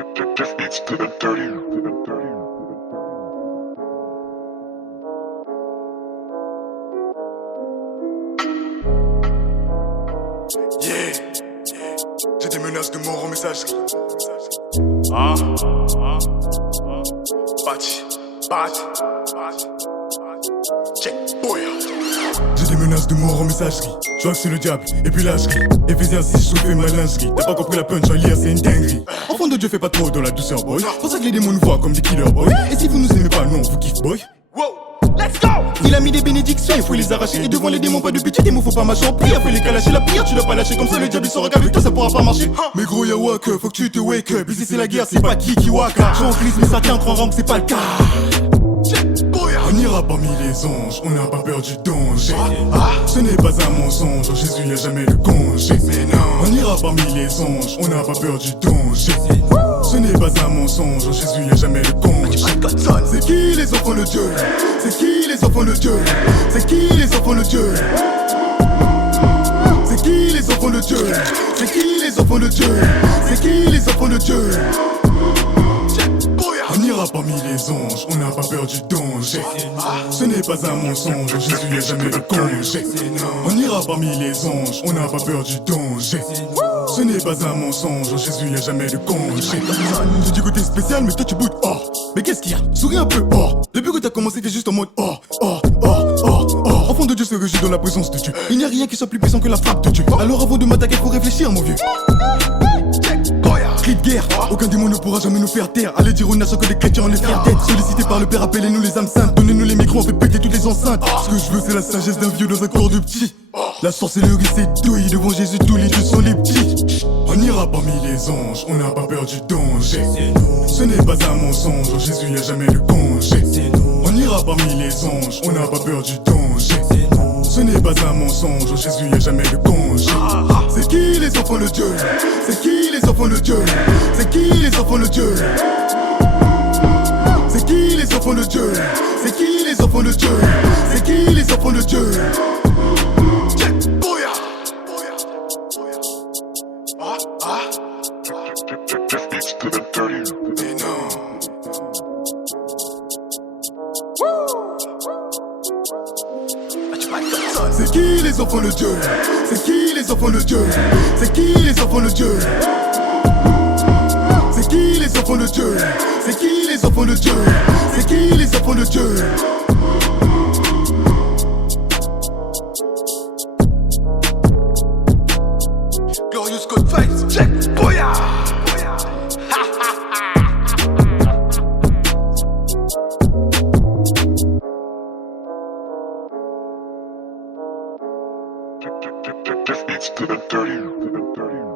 It's to the dirty. Yeah, j'ai des menaces de mort en messagerie. Check, boy. J'ai des menaces de mort en messagerie. Je vois que c'est le diable, et puis là je crie. Éphésiens 6, je fais ma lingerie. T'as pas compris la punch, lire c'est une dinguerie. Enfant de Dieu, fais pas trop dans la douceur, boy. Pour ça que les démons nous voient comme des killers, boy. Et si vous nous aimez pas, non, on vous kiffe, boy. Let's go! Il a mis des bénédictions, il faut les arracher. Et devant les démons, pas de pitié, des mots faut pas marcher en prière. Faut les calacher, la prière, tu dois pas lâcher. Comme ça, le diable il saura qu'avec toi ça pourra pas marcher. Mais gros, y'a wake up, faut que tu te wake up. Ici c'est la guerre, c'est pas qui waka. Je suis en crise, mais certains croiront que c'est pas le cas. On ira parmi les anges, on n'a pas peur du danger. Ce n'est pas un mensonge, en Jésus y a jamais de congé. Mais non, on ira parmi les anges, on n'a pas peur du danger. Ce n'est pas un mensonge, en Jésus y a jamais de congé. C'est qui les enfants de Dieu? C'est qui les enfants de Dieu? C'est qui les enfants de Dieu? C'est qui les enfants de Dieu? C'est qui les enfants de Dieu? C'est qui les enfants de Dieu? On ira parmi les anges, on n'a pas peur du danger. Ce n'est pas un mensonge, en Jésus y a jamais de congé. On ira parmi les anges, on n'a pas peur du danger. Ce n'est pas un mensonge, en Jésus y a jamais de congé. J'ai du côté spécial, mais toi tu boudes. Oh, mais qu'est-ce qu'il y a? Souris un peu. Oh, depuis que t'as commencé, t'es juste en mode Enfant de Dieu se réjouit dans la présence de Dieu. Il n'y a rien qui soit plus puissant que la frappe de Dieu. Alors avant de m'attaquer, faut réfléchir, mon vieux. Cri de guerre, aucun démon ne pourra jamais nous faire taire. Allez dire aux nations que les chrétiens on est fiers d'être. Sollicités par le Père, appelez-nous les âmes saintes. Donnez-nous les micros, on fait péter toutes les enceintes. Ce que je veux c'est la sagesse d'un vieux dans un corps de petit. La sorcellerie c'est douille, devant Jésus tous les dieux sont les petits. On ira parmi les anges, on n'a pas peur du danger. Ce n'est pas un mensonge, en Jésus y a jamais de congé. On ira parmi les anges, on n'a pas peur du danger. Ce n'est pas un mensonge, en Jésus y a jamais de congé. C'est qui les enfants de Dieu? C'est qui les enfants de Dieu? C'est qui les enfants de Dieu? C'est qui les enfants de Dieu? C'est qui les enfants de Dieu? C'est qui les enfants de Dieu? It's to the dirty. Mais non. C'est qui les enfants de Dieu? C'est qui les enfants de Dieu? C'est qui les enfants de Dieu? C'est qui les enfants de Dieu? C'est qui les enfants de Dieu? C'est qui les enfants de Dieu? Glorious Godface, check, boya! It's to the dirty.